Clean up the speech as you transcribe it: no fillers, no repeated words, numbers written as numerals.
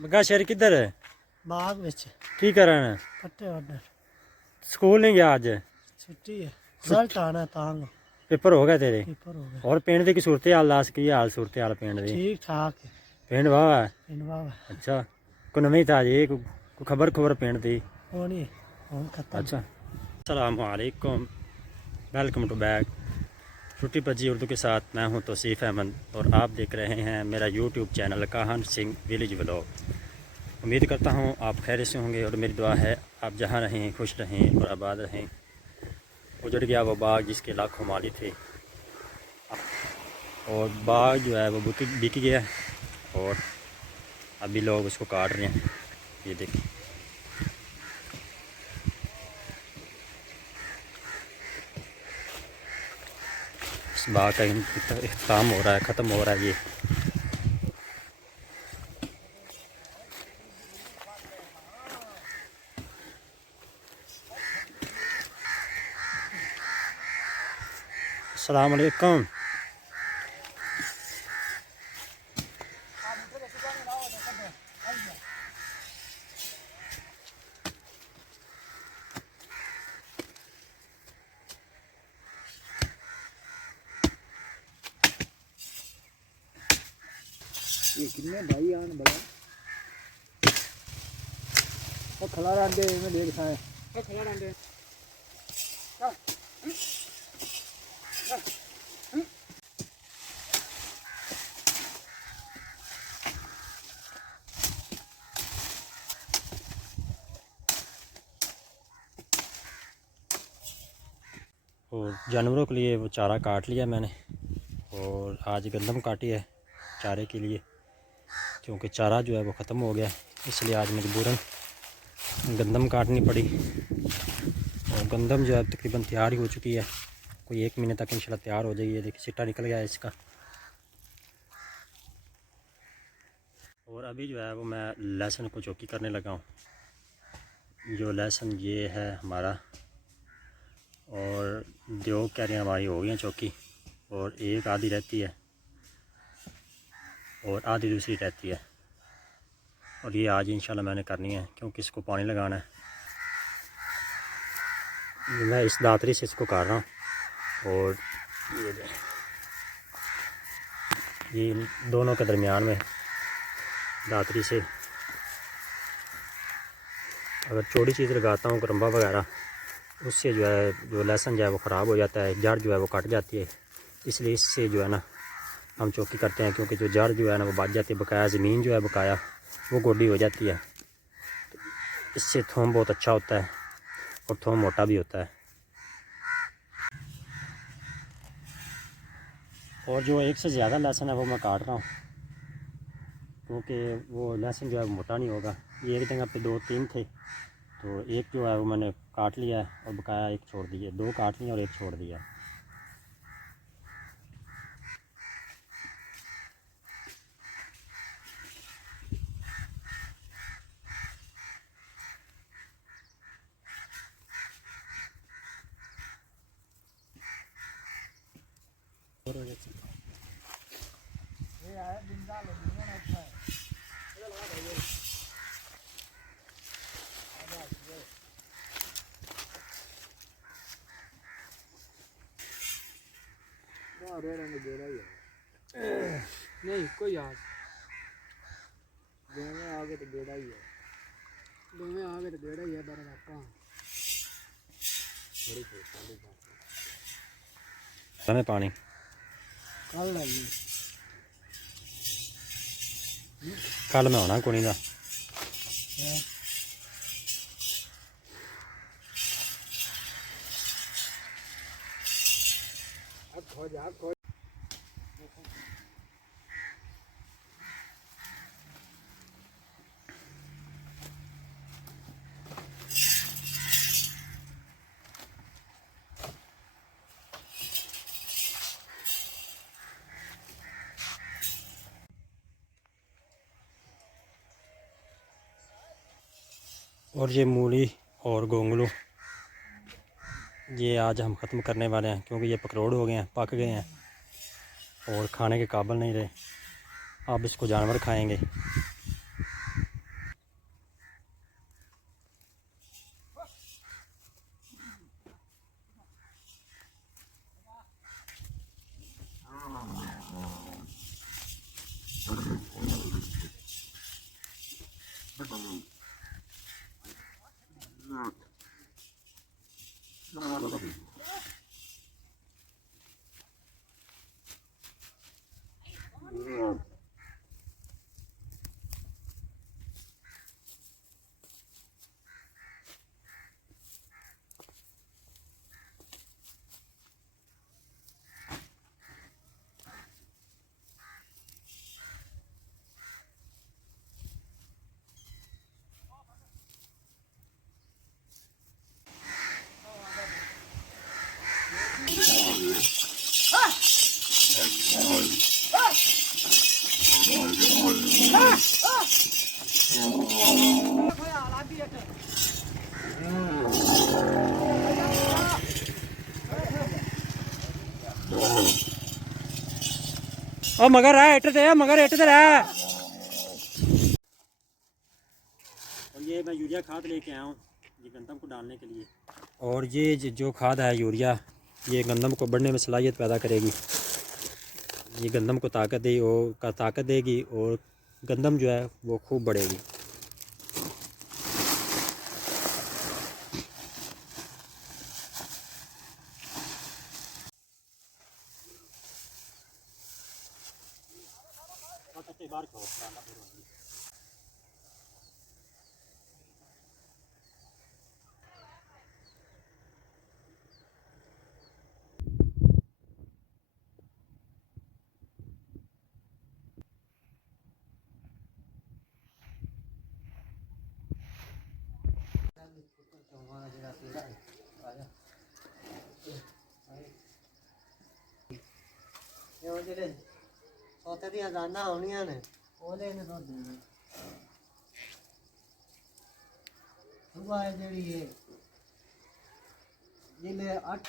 बगा शेर किधर है? बाग विच की करन? पट्टे वड्डन। स्कूल नहीं गया अज? छुट्टी है, रिजल्ट आना तांग पेपर हो गए तेरे? पेपर हो गया। और पिंड की सूरत हाल दस, की हाल सूरत हाल पिंड दी? ठीक ठाक है पिंड वाह है? पिंड वाह अच्छा, को नवी ताजी को खबर खबर पिंड दी? होनी हुन खत्म। अच्छा, अस्सलाम वालेकुम, वेलकम टू बैक छुट्टी पजी उर्दू के साथ। मैं हूं तौसीफ़ अहमद और आप देख रहे हैं मेरा यूट्यूब चैनल काहन सिंह विलेज व्लॉग। उम्मीद करता हूं आप खैर से होंगे और मेरी दुआ है आप जहां रहें खुश रहें और आबाद रहें। उजड़ गया वो बाग जिसके लाखों माली थे, और बाग जो है वो बिक गया और अभी लोग उसको काट रहे हैं। ये देखिए, इस बाग का इख्तिताम हो रहा है, ख़त्म हो रहा है ये। अस्सलाम वालेकुम। ये कितने भाई आन बड़ा वो खला रंडे में देख साए वो खला रंडे और जानवरों के लिए वो चारा काट लिया मैंने, और आज गंदम काटी है चारे के लिए, क्योंकि चारा जो है वो ख़त्म हो गया, इसलिए आज मजबूरन गंदम काटनी पड़ी। और गंदम जो है तकरीबन तैयार ही हो चुकी है, कोई 1 महीने तक इंशाल्लाह तैयार हो जाएगी। ये देखिए सिट्टा निकल गया है इसका। और अभी जो है वो मैं लहसुन को चौकी करने लगा हूँ। जो लहसुन ये है हमारा, और दो क्यारियाँ हमारी हो गई हैं चौकी, और एक आधी रहती है और आधी दूसरी रहती है। और ये आज इंशाल्लाह मैंने करनी है, क्योंकि इसको पानी लगाना है। मैं इस दातरी से इसको काट रहा हूँ, और ये दोनों के दरमियान में दातरी से अगर चौड़ी चीज़ लगाता हूँ, करम्बा वगैरह, उससे जो है जो लहसुन जो है वो ख़राब हो जाता है, जड़ जो है वो कट जाती है। इसलिए इससे जो है ना हम चौकी करते हैं, क्योंकि जो जड़ जो है ना वो बच जाती है, बकाया ज़मीन जो है बकाया वो गोडी हो जाती है। इससे थोम बहुत अच्छा होता है और थोम मोटा भी होता है। और जो एक से ज़्यादा लहसुन है वो मैं काट रहा हूँ, क्योंकि वो लहसुन जो है मोटा नहीं होगा। ये एक जगह पे 2-3 थे, तो एक जो है वो मैंने काट लिया है और बकाया एक छोड़ दिया, 2 काट लिया और एक छोड़ दिया। नहीं कोई याद दोनों आगे तो बेड़ा ही है, दोनों आगे तो बेड़ा ही है बड़ा रखा हमें पानी कल मैं होना कुनी का और ये मूली और गोंगलू ये आज हम ख़त्म करने वाले हैं, क्योंकि ये पकरोड़ हो गए हैं, पक गए हैं और खाने के काबिल नहीं रहे। अब इसको जानवर खाएंगे। ओ मगर रहा इट ते मगर इट ते रहा। और ये मैं यूरिया खाद लेके आया हूँ ये गंदम को डालने के लिए। और ये जो खाद है यूरिया, ये गंदम को बढ़ने में सलाहियत पैदा करेगी। ये गंदम को ताकत देगी और गंदम जो है वो खूब बढ़ेगी। ਉਹ ਜਿਹੜੇ ਸੌਤੇ ਦੀਆਂ ਜ਼ਾਨਾਂ ਹੋਣੀਆਂ ਨੇ ਉਹਦੇ ਨੇ ਦੁੱਧ ਦੇਣਾ। ਸੁਬਾਹ ਜਿਹੜੀ ਹੈ ਜਿਲੇ 8